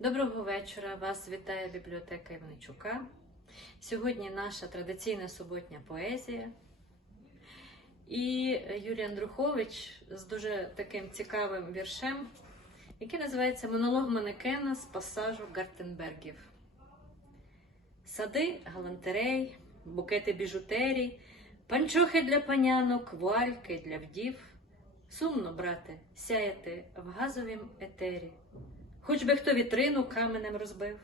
Доброго вечора! Вас вітає бібліотека Івничука. Сьогодні наша традиційна суботня поезія. І Юрій Андрухович з дуже таким цікавим віршем, який називається Монолог манекена з пасажу Гартенбергів. Сади галантерей, букети біжутерій, панчохи для панянок, вуальки для вдів. Сумно, брате, сяяти в газовім етері. Хоч би хто вітрину каменем розбив.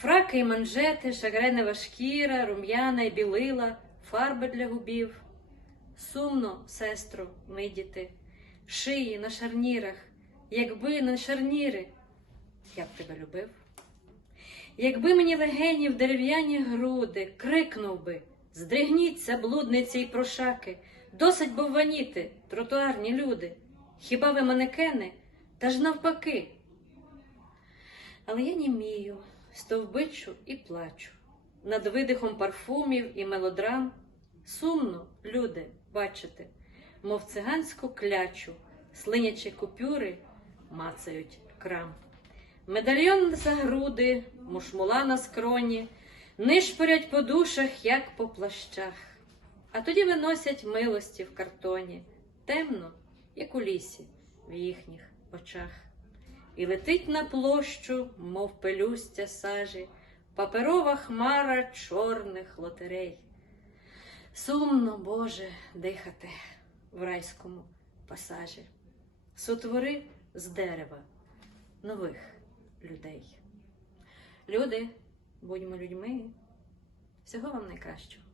Фраки й манжети, шагренева шкіра, рум'яна й білила, фарби для губів. Сумно, сестро, мидіти, шиї на шарнірах, якби на шарніри, я б тебе любив. Якби мені легенів дерев'яні груди, крикнув би Здригніться, блудниці й прошаки, досить бовваніти, тротуарні люди. Хіба ви манекени? Та ж навпаки. Але я німію, стовбичу і плачу. Над видихом парфумів і мелодрам. Сумно, люди, бачите, мов циганську клячу, слинячі купюри мацають крам. Медальйон за груди, мушмула на скроні, нишпорять по душах, як по плащах, а тоді виносять милості в картоні, темно, як у лісі, в їхніх очах. І летить на площу, мов пелюстя сажі, паперова хмара чорних лотерей. Сумно, Боже, дихати в райському пасажі. Сотвори з дерева нових людей. Люди, будьмо людьми. Всього вам найкращого.